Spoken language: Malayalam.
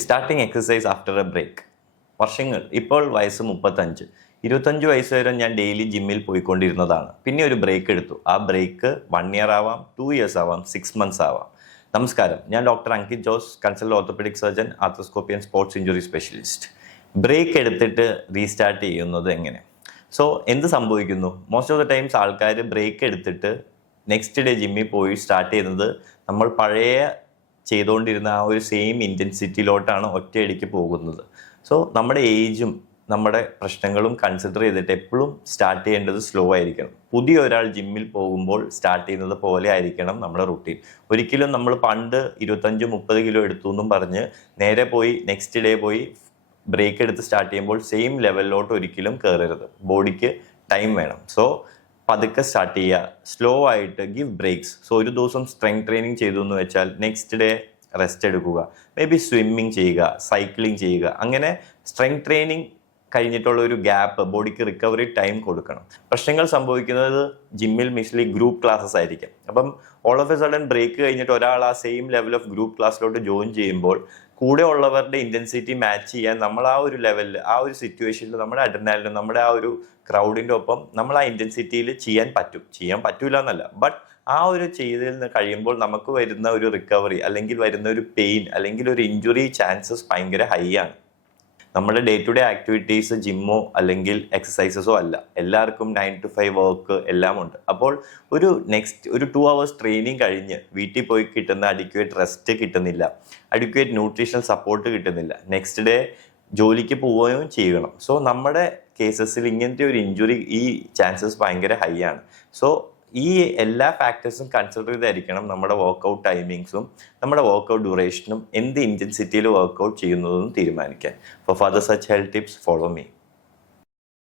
Starting exercise after a break. വർഷങ്ങൾ, ഇപ്പോൾ വയസ്സ് 35. 25 വയസ്സ് വരെ ഞാൻ ഡെയിലി ജിമ്മിൽ പോയിക്കൊണ്ടിരുന്നതാണ്. പിന്നെ ഒരു ബ്രേക്ക് എടുത്തു. ആ ബ്രേക്ക് 1 ഇയർ ആവാം, 2 ഇയേഴ്സ് ആവാം, 6 മന്ത്സ് ആവാം. നമസ്കാരം, ഞാൻ doctor Ankit Jose, consultant orthopaedic surgeon, arthroscopy and sports injury specialist. Break എടുത്തിട്ട് റീസ്റ്റാർട്ട് ചെയ്യുന്നത് എങ്ങനെ? സോ എന്ത് സംഭവിക്കുന്നു? മോസ്റ്റ് ഓഫ് ദ ടൈംസ് ആൾക്കാർ ബ്രേക്ക് എടുത്തിട്ട് നെക്സ്റ്റ് ഡേ ജിമ്മിൽ പോയി സ്റ്റാർട്ട് ചെയ്യുന്നത് നമ്മൾ പഴയ ചെയ്തുകൊണ്ടിരുന്ന ആ ഒരു സെയിം ഇൻറ്റൻസിറ്റിയിലോട്ടാണ് ഒറ്റയടിക്ക് പോകുന്നത്. സോ നമ്മുടെ ഏജും നമ്മുടെ പ്രശ്നങ്ങളും കൺസിഡർ ചെയ്തിട്ട് എപ്പോഴും സ്റ്റാർട്ട് ചെയ്യേണ്ടത് സ്ലോ ആയിരിക്കണം. പുതിയ ഒരാൾ ജിമ്മിൽ പോകുമ്പോൾ സ്റ്റാർട്ട് ചെയ്യുന്നത് പോലെ ആയിരിക്കണം നമ്മുടെ റുട്ടീൻ. ഒരിക്കലും നമ്മൾ പണ്ട് 25-30 കിലോ എടുത്തു എന്നും പറഞ്ഞ് നേരെ പോയി നെക്സ്റ്റ് ഡേ പോയി ബ്രേക്ക് എടുത്ത് സ്റ്റാർട്ട് ചെയ്യുമ്പോൾ സെയിം ലെവലിലോട്ട് ഒരിക്കലും കയറരുത്. ബോഡിക്ക് ടൈം വേണം. സോ പതുക്കെ സ്റ്റാർട്ട് ചെയ്യുക, സ്ലോ ആയിട്ട് ഗിവ് ബ്രേക്സ്. സോ ഒരു ദിവസം സ്ട്രെങ്ത് ട്രെയിനിങ് ചെയ്തു എന്ന് വെച്ചാൽ നെക്സ്റ്റ് ഡേ റെസ്റ്റ് എടുക്കുക. മേ ബി സ്വിമ്മിങ് ചെയ്യുക, സൈക്ലിംഗ് ചെയ്യുക. അങ്ങനെ സ്ട്രെങ്ത് ട്രെയിനിങ് കഴിഞ്ഞിട്ടുള്ള ഒരു ഗ്യാപ്പ് ബോഡിക്ക് റിക്കവറി ടൈം കൊടുക്കണം. പ്രശ്നങ്ങൾ സംഭവിക്കുന്നത് ജിമ്മിൽ മിസ്ലി ഗ്രൂപ്പ് ക്ലാസ്സസ് ആയിരിക്കും. അപ്പം all of a sudden break കഴിഞ്ഞിട്ട് ഒരാൾ ആ സെയിം ലെവൽ ഓഫ് ഗ്രൂപ്പ് ക്ലാസ്സിലോട്ട് ജോയിൻ ചെയ്യുമ്പോൾ കൂടെ ഉള്ളവരുടെ ഇൻറ്റൻസിറ്റി മാച്ച് ചെയ്യാൻ നമ്മൾ ആ ഒരു ലെവലിൽ, ആ ഒരു സിറ്റുവേഷനിൽ നമ്മുടെ അഡ്രിനാലിനും നമ്മുടെ ആ ഒരു ക്രൗഡിൻ്റെ ഒപ്പം നമ്മൾ ആ ഇൻറ്റൻസിറ്റിയിൽ ചെയ്യാൻ പറ്റൂല എന്നല്ല, ബട്ട് ആ ഒരു ചെയ്തിൽ നിന്ന് കഴിയുമ്പോൾ നമുക്ക് വരുന്ന ഒരു റിക്കവറി അല്ലെങ്കിൽ വരുന്ന ഒരു പെയിൻ അല്ലെങ്കിൽ ഒരു ഇഞ്ചുറി ചാൻസസ് ഭയങ്കര ഹൈ ആണ്. നമ്മുടെ ഡേ ടു ഡേ ആക്ടിവിറ്റീസ് ജിമ്മോ അല്ലെങ്കിൽ എക്സസൈസസോ അല്ല. എല്ലാവർക്കും 9 to 5 വർക്ക് എല്ലാം ഉണ്ട്. അപ്പോൾ ഒരു 2 hours ട്രെയിനിങ് കഴിഞ്ഞ് വീട്ടിൽ പോയി കിട്ടുന്ന അഡിക്വേറ്റ് റെസ്റ്റ് കിട്ടുന്നില്ല, അഡിക്വേറ്റ് ന്യൂട്രീഷണൽ സപ്പോർട്ട് കിട്ടുന്നില്ല, നെക്സ്റ്റ് ഡേ ജോലിക്ക് പോവുകയും ചെയ്യണം. സോ നമ്മുടെ കേസസിൽ ഇങ്ങനത്തെ ഒരു ഇഞ്ചുറി ഈ ചാൻസസ് ഭയങ്കര ഹൈ ആണ്. സോ ഈ എല്ലാ ഫാക്ടേഴ്സും കൺസിഡർ ചെയ്തായിരിക്കണം നമ്മുടെ വർക്കൗട്ട് ടൈമിങ്സും നമ്മുടെ വർക്കൗട്ട് ഡ്യൂറേഷനും എന്ത് ഇൻറ്റൻസിറ്റിയിൽ വർക്കൗട്ട് ചെയ്യുന്നതെന്നും തീരുമാനിക്കാൻ. Four further such health tips follow me.